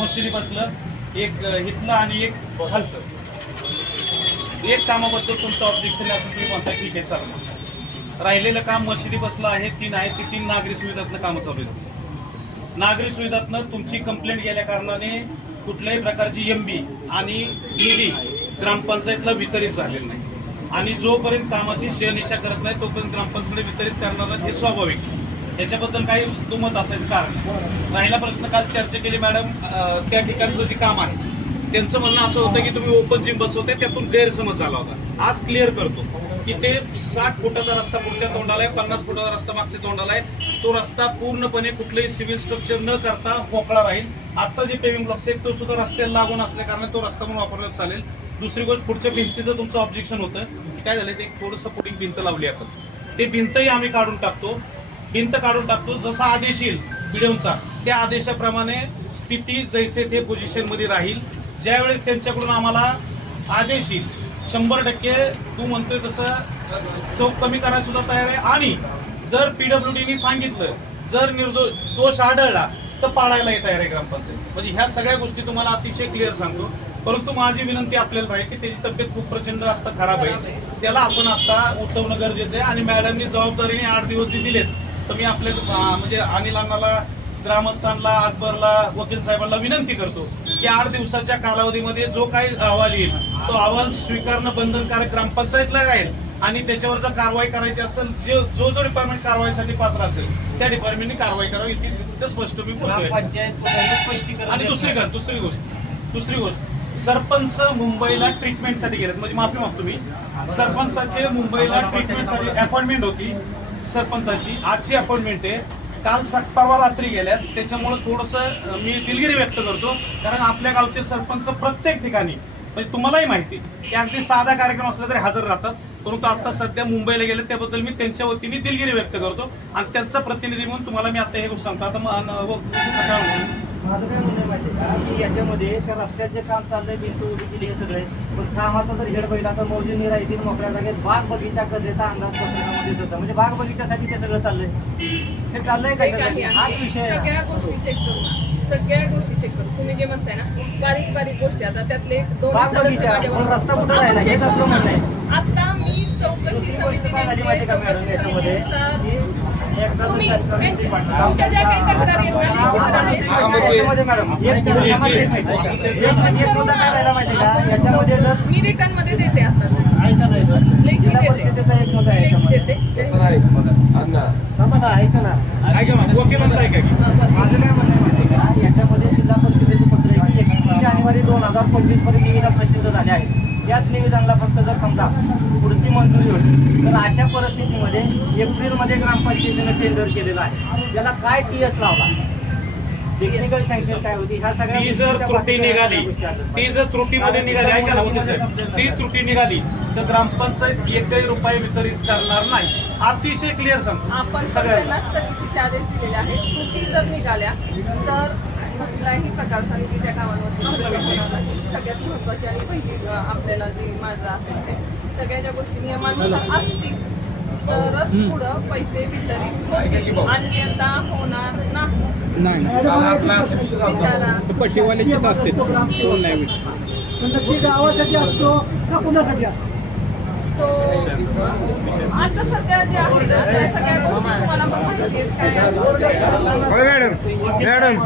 मशिदी बसलं एक अं, आणि एक खालचं एक कामाबद्दल तुमचं ऑब्जेक्शन असं तुम्ही म्हणता ठीक आहे चालू राहिलेलं काम मशिदी बसलं आहे तीन आहे ते तीन नागरी सुविधातलं कामं चालू आहेत. नागरी सुविधातनं तुमची कंप्लेंट गेल्या कारणाने कुठल्याही प्रकारची एम बी आणि निधी ग्रामपंचायतला वितरित झालेलं नाही. आणि जोपर्यंत कामाची शेनिशा करत नाही तोपर्यंत ग्रामपंचायतला वितरित करणार हे स्वाभाविक आहे. त्याच्याबद्दल काही दुमत असायचं कारण. राहिला प्रश्न काल चर्चा केली मॅडम त्या ठिकाणचं जे काम आहे त्यांचं म्हणणं असं होतं की तुम्ही ओपन जिम बसवते त्यातून गैरसमज झाला होता. आज क्लिअर करतो की ते साठ फुटाचा रस्ता पुढच्या तोंडाला आहे पन्नास फुटाचा रस्ता मागच्या तोंडाला आहे. तो रस्ता पूर्णपणे कुठलंही सिव्हिल स्ट्रक्चर न करता मोकळा राहील. आता जे पेविंग ब्लॉक्स आहेत तो सुद्धा रस्त्याला लागून असल्याकारणे तो रस्ता म्हणून वापरला चालेल. दुसरी गोष्ट पुढच्या भिंतीचं तुमचं ऑब्जेक्शन होतं. काय झालं ते थोडंसं थोडं सपोर्टिंग भिंत लावली आपण. ते भिंतही आम्ही काढून टाकतो. भिंत काढून टाकतो. जसा आदेश येईल व्हिडिओचा त्या आदेशाप्रमाणे स्थिती जैसे ते पोझिशनमध्ये राहील. ज्यावेळेस त्यांच्याकडून आम्हाला आदेश येईल शंभर टक्के तू म्हणतोय तसं चौक कमी करायला सुद्धा तयार आहे. आणि जर पीडब्ल्यूडीने सांगितलं जर निर्दोष दोष आढळला तर पाळायलाही तयार आहे ग्रामपंचायत. म्हणजे ह्या सगळ्या गोष्टी तुम्हाला अतिशय क्लिअर सांगतो. परंतु माझी विनंती आपल्याला राहील की त्याची तब्येत खूप प्रचंड आता खराब आहे. त्याला आपण आता उठवणं गरजेचं आहे आणि मॅडमनी जबाबदारीने आठ दिवस जे दिलेत तर मी आपल्या म्हणजे अनिल अण्णाला ग्रामस्थांना अकबरला वकील साहेबांना विनंती करतो की आठ दिवसाच्या कालावधीमध्ये जो काही अहवाल येईल तो अहवाल स्वीकारणं बंधनकारक ग्रामपंचायतला राहील आणि त्याच्यावर जर कारवाई करायची असेल जे जो जो डिपार्टमेंट कारवाईसाठी पात्र असेल त्या डिपार्टमेंटने कारवाई करावी इथे स्पष्ट मी बोलतोय. आणि दुसरी दुसरी गोष्ट दुसरी गोष्ट सरपंच मुंबईला ट्रीटमेंटसाठी गेलेत. म्हणजे माफी मागतो मी. सरपंचाचे मुंबईला ट्रीटमेंटसाठी अपॉइंटमेंट होती. सरपंचाची आजची अपॉइंटमेंट आहे. काल स- परवा रात्री गेल्यात. त्याच्यामुळे थोडंसं मी दिलगिरी व्यक्त करतो. कारण आपल्या गावचे सरपंच प्रत्येक ठिकाणी म्हणजे तुम्हालाही माहिती की अगदी साधा कार्यक्रम असला तरी हजर राहतात. परंतु आता सध्या मुंबईला गेले त्याबद्दल मी त्यांच्या वतीने दिलगिरी व्यक्त करतो. आणि त्यांचा प्रतिनिधी म्हणून तुम्हाला मी आता हे गोष्ट सांगतो. आता काय? माझं काय म्हणणं माहिती आहे का? की याच्यामध्ये त्या रस्त्यात जे काम चाललंय भिंत उभी केली हे सगळे पण कामाचा जर हेड पहिला तर मौजी निरायती मोकळ्या जागेत बाग बगीचा कधीचा अंदाज पत्रकामध्ये होता म्हणजे बाग बगीच्यासाठी ते सगळं चाललंय हे चाललंय काही हाच. विषय. सगळ्या गोष्टी चेक करू सगळ्या गोष्टी चेक करू तुम्ही जे म्हणताय ना बारीक बारीक गोष्टी आता त्यातले दोन बाग सदस्य बगीचा, माझ्याबरोबर- पण रस्ता कुठं आपण राहिला? हेच check आपलं करू म्हणणं ना. आहे. आता मी चौकशी दुसरी झाली याच्यामध्ये तुम्ही तुमच्या. ज्या काही तक्रारी आहेत मी रिटर्नमध्ये देते आता. लेखी जिल्हा देते. परिषदेचा याच्यामध्ये. जिल्हा पत्र आहे की एकतीस जानेवारी दोन हजार पंचवीसपर्यंत निविदा प्रसिद्ध झाल्या आहेत. याच निविदांना फक्त जर समजा पुढची मंजुरी होती तर अशा परिस्थितीमध्ये एप्रिलमध्ये ग्रामपंचायतीने टेंडर केलेलं आहे. याला काय टी एस लावला? टेक्निकल सँक्शन काय होती? ह्या सगळ्या ती जर त्रुटी निघाली. ती जर त्रुटीमध्ये निघाली ऐका ना वकील साहेब ती त्रुटी निघाली तर ग्रामपंचायत एकही रुपये वितरित करणार नाही. अतिशय क्लिअर सांगतो. आपण पण सगळ्यांना आदेश दिलेले आहेत. त्रुटी जर निघाल्या तर कुठल्याही प्रकारचा निधी त्या कामांवरती नाही. सगळ्यात महत्वाची आणि पहिली आपल्याला जी माझं असेल ते. सगळ्या ज्या गोष्टी नियमानुसार असतील तरच पुढं पैसे वितरित होतील. अन्यथा होणार नाही. पट्टीवाल्याचीच असते नाही गावासाठी असतो का कुणासाठी असतो? तो आता सध्या जे आहे ना त्या सगळ्या गोष्टी तुम्हाला पण माहिती आहेत काय आहे. होय मॅडम. मॅडम.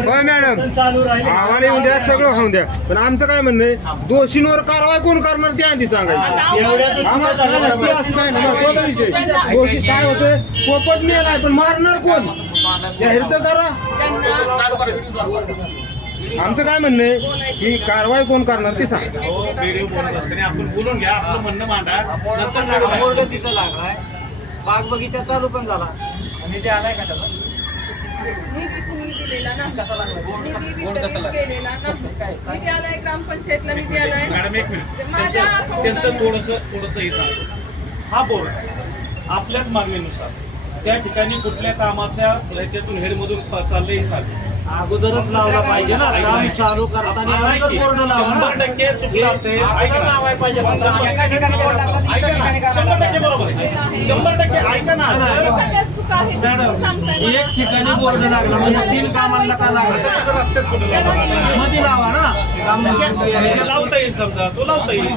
होय मॅडम. आम्हाला येऊन द्या सगळं होऊन द्या. पण आमचं काय म्हणणं आहे? दोषींवर कारवाई कोण करणार ते आधी सांगायचं. आम्हाला- ते असं नाही ना महत्त्वाचा विषय दोषी काय होतंय पोपट नाही नाही पण मारणार कोण? जाहीर तर करा. आमचं काय म्हणणं आहे? की कारवाई कोण करणार ते सांग. हो व्हिडिओ बोलत असताना आपण बोलून घ्या आपलं म्हणणं मांडा. नंतर बोर्ड तिथं लागलाय. बाग बगीचा चालू पण झाला. निधी आलाय का त्याला? निधी तुम्ही दिलेला नाही निधी वितरित केलेला नाही निधी आलाय ग्रामपंचायतला निधी आलाय. मॅडम एक मिनिट. माझ्या त्यांचं त्यांचं थोडस थोडस हे सांगतो हा बोर्ड आपल्याच मागणीनुसार. त्या ठिकाणी कुठल्या कामाच्या ह्याच्यातून हेडमधून प- चाललंय हे सांग. अगोदरच लावला पाहिजे ना. काम चालू करताना बोर्ड लावा शंभर ना. टक्के चुकलं असेल. ना. पाहिजे. एका ठिकाणी बोर्ड लागला तर ऐका इतर ठिकाणी ना, का शंभर लागला? टक्के बरोबर आहे. शंभर टक्के ऐका ना. जर- चुका आहेत. मला. एक ठिकाणी बोर्ड लागला. म्हणजे तीन कामांना का लागला आता रस्त्यात कुठं लावणार? मध्ये लावा ना. काम म्हणजे लावता येईल समजा. तो लावता येईल.